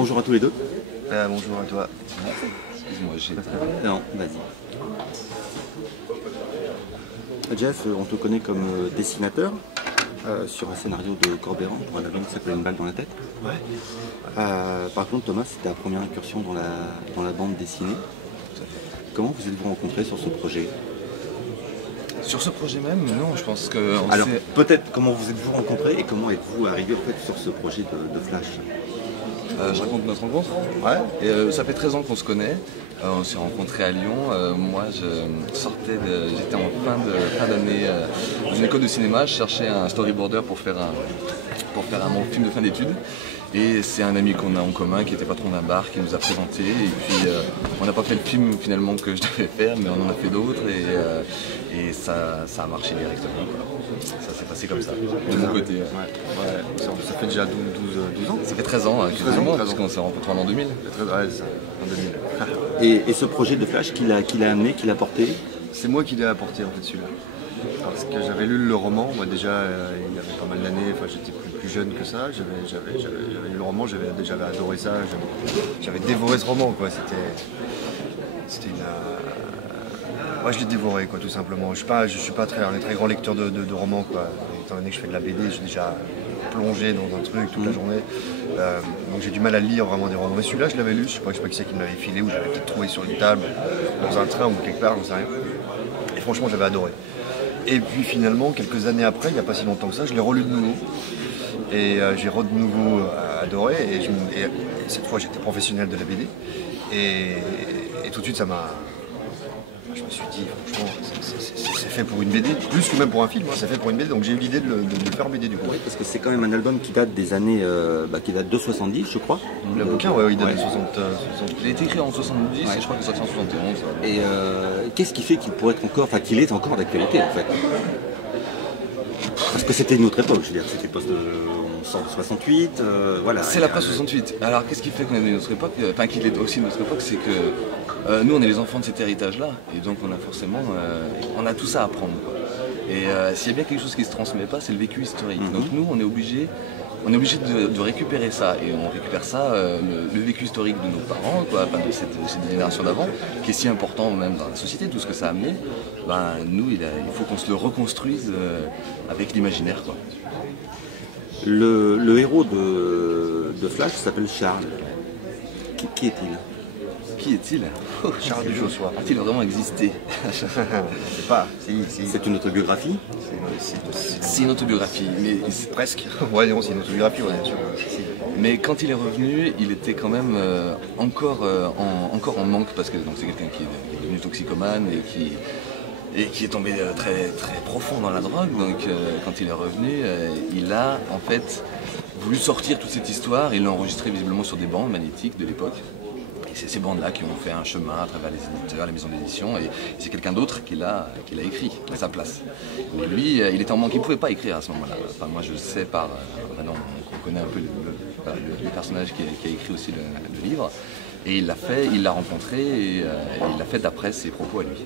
Bonjour à tous les deux. Bonjour à toi. Excuse-moi, j'ai... Non, vas-y. Jeff, on te connaît comme dessinateur sur un scénario de Corbeyran pour un album qui s'appelle Une balle dans la tête. Ouais. Par contre, Thomas, c'était ta première incursion dans la bande dessinée. Comment vous êtes-vous rencontrés sur ce projet? Sur ce projet même, non, je pense que... Alors, peut-être comment vous êtes-vous rencontrés et comment êtes-vous arrivé en fait, sur ce projet de Flash? Je raconte notre rencontre. Ouais. Et, ça fait 13 ans qu'on se connaît. On s'est rencontrés à Lyon. Moi, j'étais en fin d'année dans une école de cinéma. Je cherchais un storyboarder pour faire mon film de fin d'études. Et c'est un ami qu'on a en commun qui était patron d'un bar qui nous a présenté. Et puis on n'a pas fait le film finalement que je devais faire, mais on en a fait d'autres et ça a marché directement, quoi. Ça s'est passé comme ça, de mon côté. Ouais. Ça fait déjà 12 ans. Ça fait 13 ans, 13 ans, parce qu'on s'est rencontrés en l'an 2000. En 2000. Et ce projet de Flash, qui l'a amené, qui l'a porté? C'est moi qui l'ai apporté en fait celui-là. Parce que j'avais lu le roman, moi déjà il y avait pas mal d'années, enfin j'étais plus jeune que ça, j'avais lu le roman, j'avais adoré ça, j'avais dévoré ce roman quoi, c'était une... Moi je l'ai dévoré quoi tout simplement, je suis pas un très grand lecteur de romans quoi, étant donné que je fais de la BD, je suis déjà plongé dans un truc toute la journée, donc j'ai du mal à lire vraiment des romans, mais celui-là je l'avais lu, je sais pas qui c'est qui me l'avait filé ou j'avais peut-être trouvé sur une table, dans un train ou quelque part, j'en sais rien, et franchement j'avais adoré. Et puis finalement, quelques années après, il n'y a pas si longtemps que ça, je l'ai relu de nouveau. Et j'ai de nouveau adoré. Et cette fois, j'étais professionnel de la BD. Et tout de suite, ça m'a... Je me suis dit, franchement, c'est fait pour une BD, plus que même pour un film, hein, c'est fait pour une BD. Donc j'ai eu l'idée de le faire BD du coup. Oui, parce que c'est quand même un album qui date des années... qui date de 70, je crois. Le bouquin, ouais, il date de 60. Il a été écrit en 70 et je crois qu'il est sorti en 71. Et qu'est-ce qui fait qu'il pourrait être encore... Enfin, qu'il est encore d'actualité, en fait? Parce que c'était une autre époque, je veux dire, c'était post-68, voilà. C'est l'après 68. Alors qu'est-ce qui fait qu'on est dans notre époque, enfin qu'il est aussi notre époque, c'est que nous on est les enfants de cet héritage-là, et donc on a forcément, on a tout ça à apprendre, quoi. Et s'il y a bien quelque chose qui ne se transmet pas, c'est le vécu historique. Donc nous on est obligé de récupérer ça, et on récupère ça, le vécu historique de nos parents, quoi, enfin de cette génération d'avant, qui est si important même dans la société, tout ce que ça a amené. Ben, nous, il faut qu'on se le reconstruise avec l'imaginaire, quoi. Le héros de Flash s'appelle Charles. Qui est-il? Qui est-il? Charles Dujossois. A-t-il vraiment existé? C'est pas. C'est une autobiographie? C'est une autobiographie, mais presque. Ouais, non, c'est une autobiographie, ouais, bien sûr. Mais quand il est revenu, il était quand même encore en manque, parce que c'est quelqu'un qui est devenu toxicomane et qui est tombé très, très profond dans la drogue. Donc quand il est revenu, il a en fait voulu sortir toute cette histoire. Il l'a enregistré visiblement sur des bandes magnétiques de l'époque. Et c'est ces bandes-là qui ont fait un chemin à travers les éditeurs, les maisons d'édition, et c'est quelqu'un d'autre qui l'a écrit à sa place. Mais lui, il était en manque, il ne pouvait pas écrire à ce moment-là. Enfin, moi je sais on connaît un peu le personnage qui a écrit aussi le livre, et il l'a fait, il l'a rencontré, et il l'a fait d'après ses propos à lui.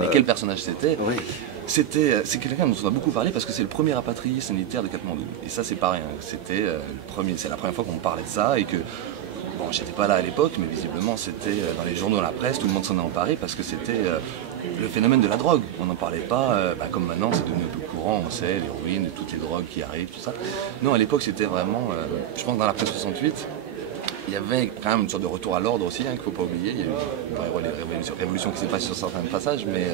Mais quel personnage c'était? Oui. C'est quelqu'un dont on a beaucoup parlé parce que c'est le premier rapatrié sanitaire de Katmandou. Et ça, c'est pas rien. C'est la première fois qu'on parlait de ça et que, bon, j'étais pas là à l'époque, mais visiblement c'était dans les journaux, dans la presse, tout le monde s'en est emparé parce que c'était le phénomène de la drogue. On n'en parlait pas, comme maintenant, c'est devenu un peu courant, on sait, l'héroïne, toutes les drogues qui arrivent, tout ça. Non, à l'époque, c'était vraiment, je pense dans l'après 68, il y avait quand même une sorte de retour à l'ordre aussi, hein, qu'il ne faut pas oublier. Il y a eu une révolution qui s'est passée sur certains passages, mais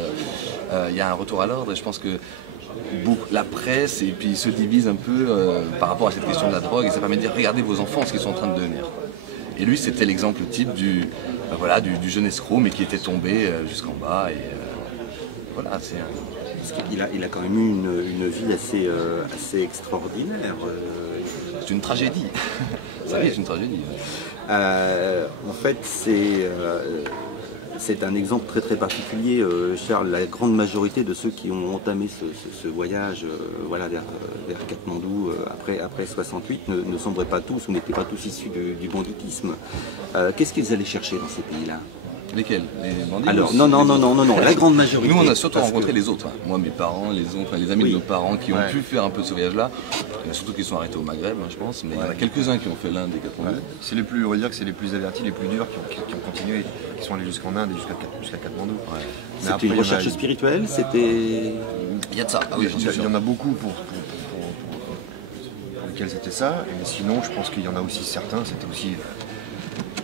il y a un retour à l'ordre et je pense que la presse et puis se divise un peu par rapport à cette question de la drogue et ça permet de dire regardez vos enfants ce qu'ils sont en train de devenir. Et lui c'était l'exemple type du jeune escroc mais qui était tombé jusqu'en bas et voilà, c'est Parce qu'il a quand même eu une vie assez extraordinaire. C'est une tragédie. Ça oui, c'est une tragédie. En fait, c'est un exemple très très particulier, Charles. La grande majorité de ceux qui ont entamé ce voyage vers Katmandou après 68 ne sombraient pas tous ou n'étaient pas tous issus du banditisme. Qu'est-ce qu'ils allaient chercher dans ces pays-là? Lesquels? Les bandits? Alors, non, la grande majorité. Nous, on a surtout parce rencontré que- les autres. Moi, mes parents, les amis Oui. de nos parents qui ont Ouais. pu faire un peu ce voyage-là. Il y en a surtout qui sont arrêtés au Maghreb, je pense, mais il y en a Ouais. quelques-uns qui ont fait l'Inde et Katmandou. Ouais. C'est les plus, on va dire que c'est les plus avertis, les plus durs qui ont continué, qui sont allés jusqu'en Inde et jusqu'à Katmandou. Ouais. Mais C'était après, une il y en a- recherche spirituelle, c'était... Il y a de ça. Ah oui, j'en suis Il sûr. y en a beaucoup pour lesquels c'était ça, mais sinon je pense qu'il y en a aussi certains, c'était aussi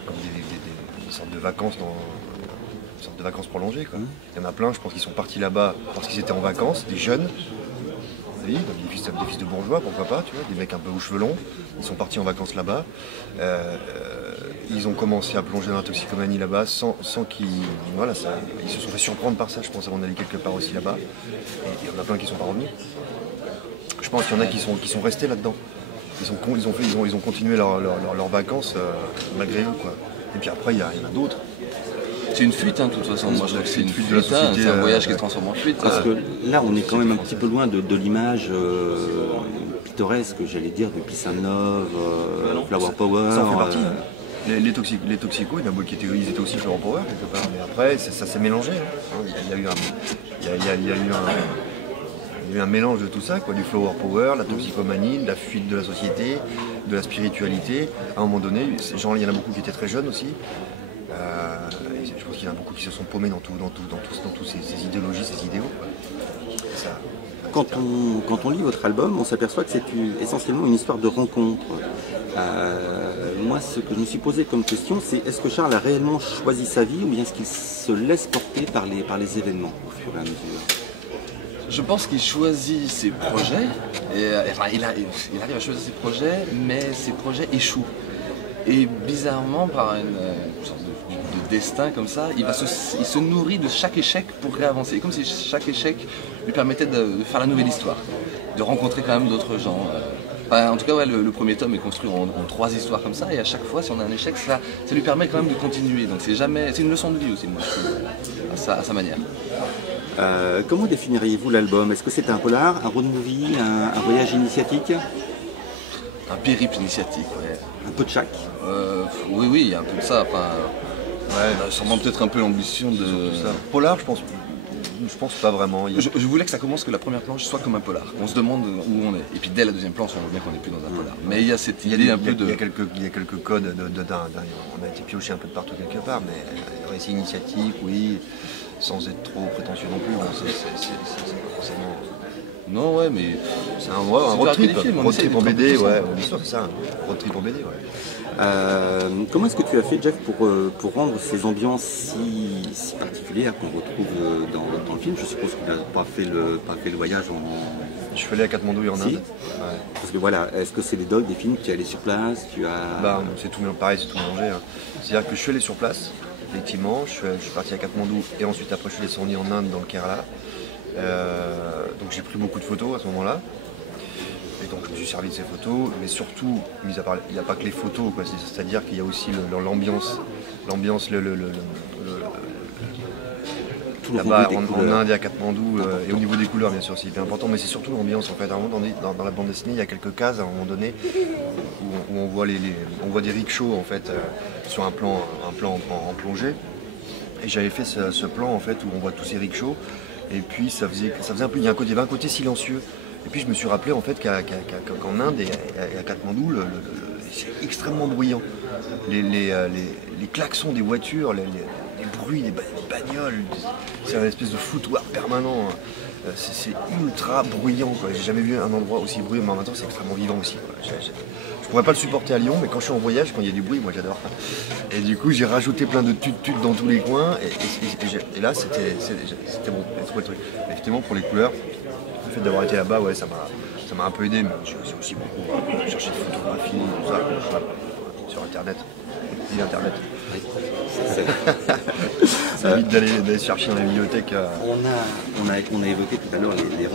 comme des sortes de vacances une sorte de vacances prolongées, quoi. Il y en a plein, je pense qu'ils sont partis là-bas parce qu'ils étaient en vacances, des jeunes, oui, donc des fils de bourgeois, pourquoi pas, tu vois, des mecs un peu aux cheveux longs, ils sont partis en vacances là-bas. Ils ont commencé à plonger dans la toxicomanie là-bas sans qu'ils. Voilà, ils se sont fait surprendre par ça, je pense, avant d'aller quelque part aussi là-bas. Et il y en a plein qui ne sont pas revenus. Je pense qu'il y en a qui sont restés là-dedans. Ils ont continué leurs vacances malgré eux, quoi. Et puis après, il y en a d'autres. C'est une fuite, de toute façon. Moi, je trouve que c'est une fuite de la hein. société, C'est un voyage qui se transforme en fuite. Parce que là, on est quand même un petit peu loin de l'image pittoresque, j'allais dire, de Peace and Love, Flower Power. Ça en fait partie. Les toxicos, il y en a beaucoup qui étaient, ils étaient aussi Flower Power quelque part. Mais après, ça s'est mélangé. Hein. Il y a eu un mélange de tout ça, quoi, du Flower Power, la toxicomanie, de la fuite de la société, de la spiritualité. À un moment donné, il y en a beaucoup qui étaient très jeunes aussi. Je pense qu'il y en a beaucoup qui se sont paumés dans toutes ces idéologies, ces idéaux. Ça, Quand on lit votre album, on s'aperçoit que c'est essentiellement une histoire de rencontre. Moi, ce que je me suis posé comme question, c'est est-ce que Charles a réellement choisi sa vie ou bien est-ce qu'il se laisse porter par les événements au fur et à mesure? Je pense qu'il choisit ses projets, il arrive à choisir ses projets, mais ses projets échouent. Et bizarrement, par une sorte de destin comme ça, il se nourrit de chaque échec pour réavancer. Comme si chaque échec lui permettait de faire la nouvelle histoire, de rencontrer quand même d'autres gens. En tout cas, ouais, le premier tome est construit en 3 histoires comme ça, et à chaque fois, si on a un échec, ça lui permet quand même de continuer. Donc c'est une leçon de vie aussi, moi, je trouve, à sa manière. Comment définiriez-vous l'album? Est-ce que c'est un polar, un road movie, un voyage initiatique? Un périple initiatique, ouais. Un peu de chaque? Oui, il y a un peu de ça. Enfin, ouais, sûrement peut-être un peu l'ambition de... ça. Polar, je pense pas vraiment. Je voulais que ça commence, que la première planche soit comme un polar. On se demande où on est. Et puis dès la deuxième planche, on voit bien qu'on n'est plus dans un polar. Mais il y a cette idée un peu de... Il y a quelques codes, on a été pioché un peu de partout quelque part, mais récit initiatique, oui, sans être trop prétentieux non plus. Bon, c'est forcément... Non, ouais, mais... C'est un road trip, film, on road essaie trip en d'être BD, un peu ouais, bien sûr, c'est ça, un road trip en BD, ouais. Comment est-ce que tu as fait, Jeff, pour rendre ces ambiances si particulières qu'on retrouve dans le film? Je suppose que tu n'as pas fait le voyage en... Je suis allé à Katmandou et en Si. Inde. Ouais. Parce que voilà, est-ce que c'est des des films, tu es allé sur place, tu as... Bah, c'est tout pareil, c'est tout mélangé. Hein. C'est-à-dire que je suis allé sur place, effectivement, je suis parti à Katmandou et ensuite après je suis descendu en Inde dans le Kerala. Donc j'ai pris beaucoup de photos à ce moment-là. Et donc je me suis servi de ces photos, mais surtout, mis à part, il n'y a pas que les photos, quoi. C'est-à-dire qu'il y a aussi l'ambiance, tout le là-bas rendu des en couleurs. Inde et à Katmandou, et au niveau des couleurs bien sûr c'est hyper important, mais c'est surtout l'ambiance en fait. À un moment donné, dans la bande dessinée, il y a quelques cases à un moment donné où on voit on voit des rickshaws en fait sur un plan en plongée. Et j'avais fait ce plan en fait où on voit tous ces rickshaws, et puis ça faisait un peu, il y avait un côté silencieux. Et puis je me suis rappelé en fait qu'en Inde et à Katmandou, c'est extrêmement bruyant. Les klaxons des voitures, les bruits des bagnoles, c'est une espèce de foutoir permanent. C'est ultra bruyant, quoi. J'ai jamais vu un endroit aussi bruyant, mais en même temps c'est extrêmement vivant aussi, quoi. Je pourrais pas le supporter à Lyon, mais quand je suis en voyage, quand il y a du bruit, moi j'adore. Et du coup j'ai rajouté plein de tut dans tous les coins, et là c'était bon, j'ai trouvé le truc. Et effectivement pour les couleurs, le fait d'avoir été là-bas, ouais, ça m'a un peu aidé, mais j'ai aussi beaucoup cherché des photographies, tout ça, sur internet. Dis internet. Ça évite d'aller chercher dans la bibliothèque. On a évoqué tout à l'heure les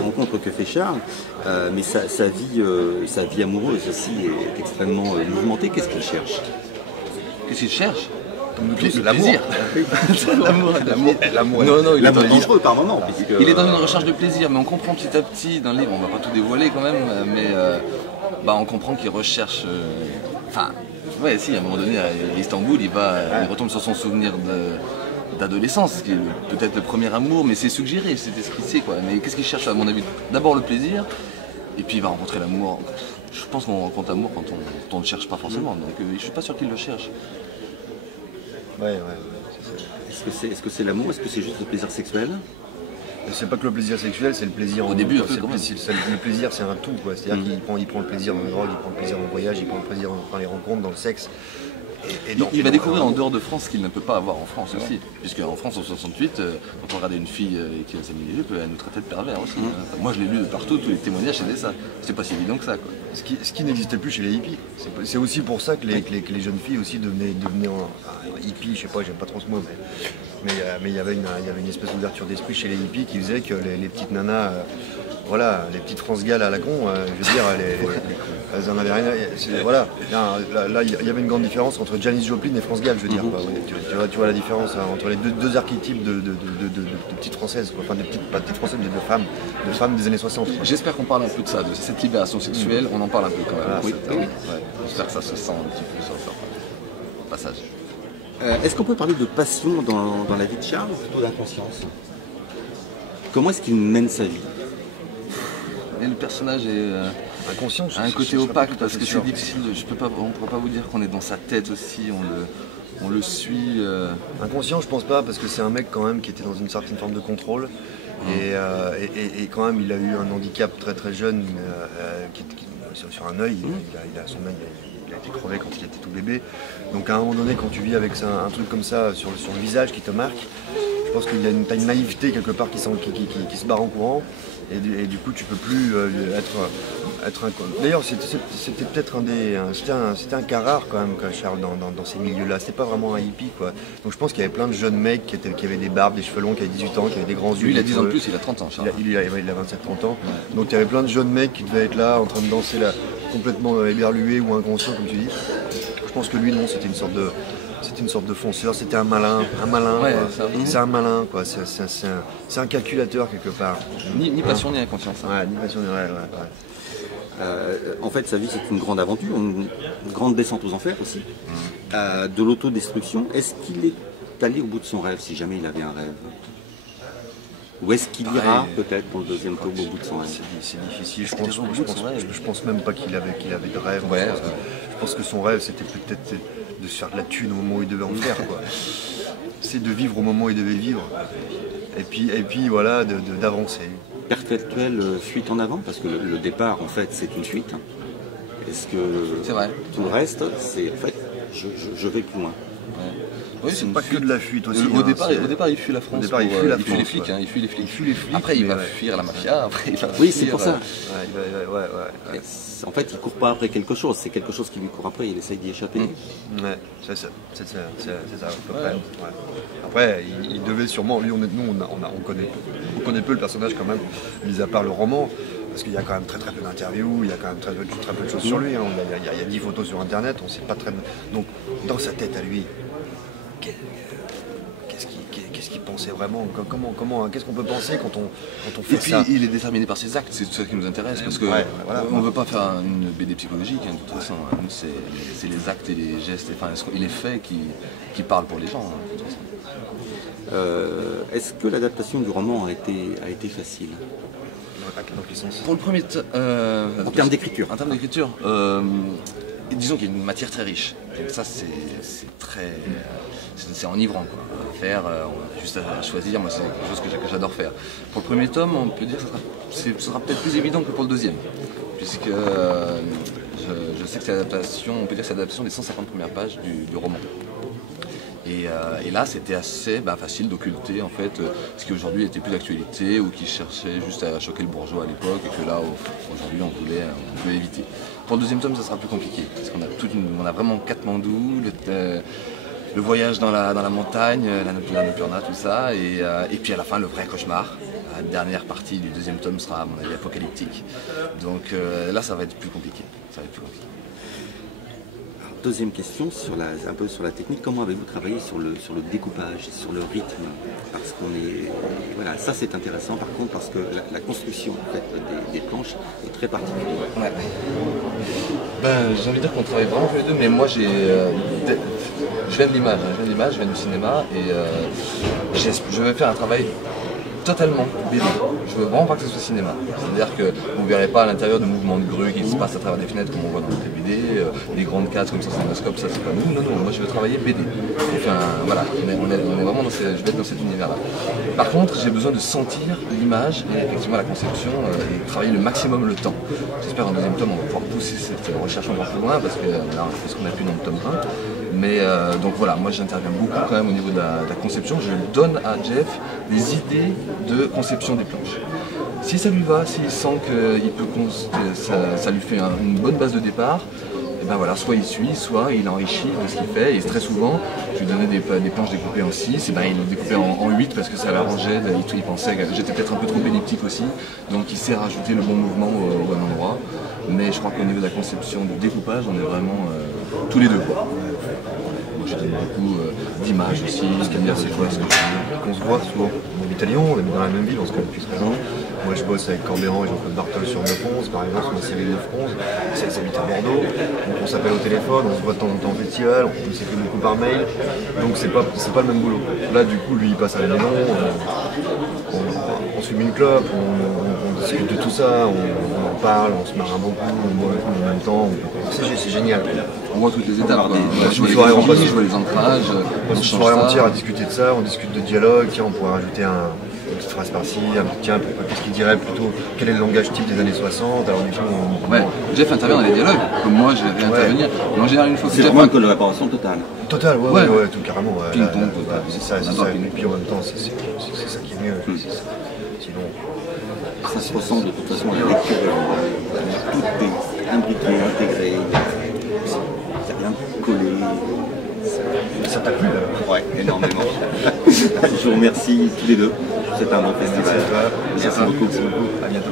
rencontres que fait Charles, mais sa vie amoureuse aussi est extrêmement mouvementée. Qu'est-ce qu'il cherche? Qu'est-ce qu'il cherche? Comme nous tous, Le l'amour. plaisir. L'amour. Non, il est L'amour dangereux par moment. Puisque, il est dans une recherche de plaisir, mais on comprend petit à petit dans le livre, on va pas tout dévoiler quand même, mais on comprend qu'il recherche... Enfin, Ouais, si, à un moment donné, à Istanbul, il retombe sur son souvenir d'adolescence, qui est peut-être le premier amour, mais c'est suggéré, c'est ce qu'il sait, quoi. Mais qu'est-ce qu'il cherche, à mon avis? D'abord le plaisir, et puis il va rencontrer l'amour. Je pense qu'on rencontre l'amour quand on ne le cherche pas forcément, donc je suis pas sûr qu'il le cherche. Ouais. Est-ce que c'est l'amour? Est-ce que c'est juste le plaisir sexuel? C'est pas que le plaisir sexuel, c'est le plaisir au début. Le plaisir, c'est un tout, quoi. C'est-à-dire qu'il prend le plaisir dans les drogues, il prend le plaisir dans le voyage, il prend le plaisir dans les rencontres, dans le sexe. Il va découvrir en dehors de France ce qu'il ne peut pas avoir en France aussi. Puisque en France, en 68, quand on regardait une fille qui a 5 minutes, elle nous traitait de pervers aussi. Moi, je l'ai lu de partout, tous les témoignages, c'était ça. C'est pas si évident que ça, quoi. Ce qui n'existait plus chez les hippies. C'est aussi pour ça que les jeunes filles aussi devenaient hippies, je sais pas, j'aime pas trop ce mot, mais il y avait une espèce d'ouverture d'esprit chez les hippies qui faisait que les petites nanas, voilà, les petites France Gall à la con, je veux dire, elles en avaient rien. Voilà, là, il y avait une grande différence entre Janis Joplin et France Gall, je veux dire. Tu vois la différence entre les deux archétypes de petites françaises, quoi. Enfin, pas de petites françaises, mais de femmes des années 60. J'espère qu'on parle un peu de ça, de cette libération sexuelle, on en parle un peu quand même. Voilà, oui. Ouais. J'espère que ça se sent un petit peu sur le passage. Est-ce qu'on peut parler de passion dans la vie de Charles, ou plutôt d'inconscience? Comment est-ce qu'il mène sa vie? Et le personnage est Inconscient, a un côté opaque parce que c'est difficile. On ne pourrait pas vous dire qu'on est dans sa tête aussi. On le suit. Inconscient, je pense pas, parce que c'est un mec quand même qui était dans une certaine forme de contrôle. Et quand même, il a eu un handicap très très jeune sur un œil. Son œil il a été crevé quand il était tout bébé. Donc à un moment donné, quand tu vis avec ça, un truc comme ça sur le visage qui te marque, je pense qu'il y a une naïveté quelque part qui se barre en courant. Et du coup, tu peux plus être un. D'ailleurs, c'était peut-être c'était un cas rare quand même, Charles, dans ces milieux-là. C'était pas vraiment un hippie, quoi. Donc je pense qu'il y avait plein de jeunes mecs qui avaient des barbes, des cheveux longs, qui avaient 18 ans, qui avaient des grands yeux. Lui, il a 10 ans de plus, il a 30 ans, Charles. Il a 27-30 ans. Ouais. Donc il y avait plein de jeunes mecs qui devaient être là, en train de danser là, complètement éberlués ou inconscients, comme tu dis. Je pense que lui, non, c'était une sorte de fonceur, c'était un malin. Ouais, c'est un malin, quoi. C'est un calculateur quelque part. Ni passion ni inconscience. Ouais, ni passion, ouais. En fait, sa vie, c'est une grande aventure, une grande descente aux enfers aussi, de l'autodestruction. Est-ce qu'il est allé au bout de son rêve, si jamais il avait un rêve? Ou est-ce qu'il ira peut-être pour le deuxième tome au bout de son rêve? C'est difficile, je pense même pas qu'il avait de rêve. Ouais, je pense que son rêve, c'était peut-être de se faire de la thune au moment où il devait en faire, quoi. C'est de vivre au moment où il devait vivre. Et puis voilà, d'avancer. Perpétuelle fuite en avant, parce que le départ, en fait, c'est une fuite. Est-ce que c'est vrai. Tout le reste, c'est en fait, je vais plus loin. Ouais. Oui, c'est pas que de la fuite aussi. Au départ, il fuit la France. Il fuit les flics. Il fuit les flics. Après, il va fuir la mafia. Après, il va oui, c'est pour ça. Ouais. En fait, il court pas après quelque chose. C'est quelque chose qui lui court après. Il essaye d'y échapper. Ouais, c'est ça. Ouais. Après, il devait sûrement. Lui, on connaît peu le personnage quand même, mis à part le roman. Parce qu'il y a quand même très peu d'interviews, il y a quand même très peu de choses sur lui. Hein. Il y a 10 photos sur internet, on ne sait pas très. Donc, dans sa tête à lui, qu'est-ce qu'il pensait vraiment? Qu'est-ce qu'on peut penser quand on fait ça? Et puis il est déterminé par ses actes, c'est ça qui nous intéresse, parce que on ne veut pas faire une BD psychologique, hein, de toute façon. C'est les actes et les gestes, enfin les faits qui parlent pour les gens. Hein, de toute façon. Est-ce que l'adaptation du roman a été facile? Pour le premier en termes d'écriture. En termes d'écriture, disons qu'il y a une matière très riche. Donc ça, c'est très, c'est enivrant, quoi. À faire, on a juste à choisir. Moi, c'est quelque chose que j'adore faire. Pour le premier tome, on peut dire que ce sera peut-être plus évident que pour le deuxième, puisque je sais que c'est l'adaptation. On peut dire que c'est l'adaptation des 150 premières pages du roman. Et là, c'était assez facile d'occulter en fait ce qui aujourd'hui était plus d'actualité ou qui cherchait juste à choquer le bourgeois à l'époque et que là, aujourd'hui, on voulait éviter. Pour le deuxième tome, ça sera plus compliqué parce qu'on a vraiment Katmandou, le voyage dans la montagne, la Nopurna, tout ça, et puis à la fin, le vrai cauchemar. La dernière partie du deuxième tome sera, à mon avis, apocalyptique. Donc là, ça va être plus compliqué. Deuxième question, un peu sur la technique, comment avez-vous travaillé sur le découpage, sur le rythme? Parce qu'on est... Voilà, ça c'est intéressant par contre, parce que la construction en fait, des planches est très particulière. Ouais. J'ai envie de dire qu'on travaille vraiment tous les deux, mais moi je viens de l'image, je viens du cinéma et je vais faire un travail totalement BD. Je veux vraiment pas que ce soit cinéma. C'est-à-dire que vous ne verrez pas à l'intérieur de mouvements de grue qui se passent à travers des fenêtres comme on voit dans les BD, des grandes cadres comme ça, cinémascope, ça c'est pas nous. Non, moi je veux travailler BD. Enfin voilà, on est vraiment je vais être dans cet univers-là. Par contre, j'ai besoin de sentir l'image et effectivement la conception et travailler le maximum le temps. J'espère qu'en deuxième tome on va pouvoir pousser cette recherche encore plus loin parce que là je pense qu'on a plus dans le tome 1. Mais donc voilà, moi j'interviens beaucoup quand même au niveau de la conception. Je donne à Jeff des idées de conception des planches. Si ça lui va, s'il sent que ça lui fait une bonne base de départ, et ben voilà, soit il suit, soit il enrichit de ce qu'il fait. Et très souvent, je lui donnais des planches découpées en 6, et ben il les découpait en 8 parce que ça l'arrangeait, il pensait que j'étais peut-être un peu trop elliptique aussi, donc il sait rajouter le bon mouvement au bon endroit. Mais je crois qu'au niveau de la conception du découpage, on est vraiment tous les deux quoi. Je donne beaucoup d'images aussi. Ce qui est bien, c'est qu'on se voit souvent. On habite à Lyon, on habite dans la même ville, on se connaît depuis 13 ans. Moi je bosse avec Corbéran et Jean-Claude Bartol sur 9-11, par exemple, sur ma série 9-11. Ils habitent à Bordeaux, donc on s'appelle au téléphone, on se voit de temps en temps au festival, on s'écrit beaucoup par mail. Donc c'est pas le même boulot. Là du coup, lui il passe à la maison, on se fume une clope, on discute de tout ça, on en parle, on se marre beaucoup, on boit en même temps. C'est génial. On voit toutes les étapes. Je vois les ancrages. On passe une soirée entière à discuter de ça, on discute de dialogue, tiens, on pourrait rajouter une petite phrase par-ci, tiens, qu'est-ce qu'il dirait plutôt, quel est le langage type des années 60, alors du coup Jeff intervient dans les dialogues, comme moi je vais intervenir, mais en général une fois que c'est vraiment une collaboration totale. Total, ouais, tout carrément. Ping-pong, c'est ça, et puis en même temps, c'est ça qui est mieux. Sinon... Ça se ressent de toute façon à la lecture, tout est imbriqué, intégré, ça vient collé. Ça t'a plu là? Ouais, énormément. Je vous remercie tous les deux. C'est un bon festival. Merci beaucoup. À bientôt.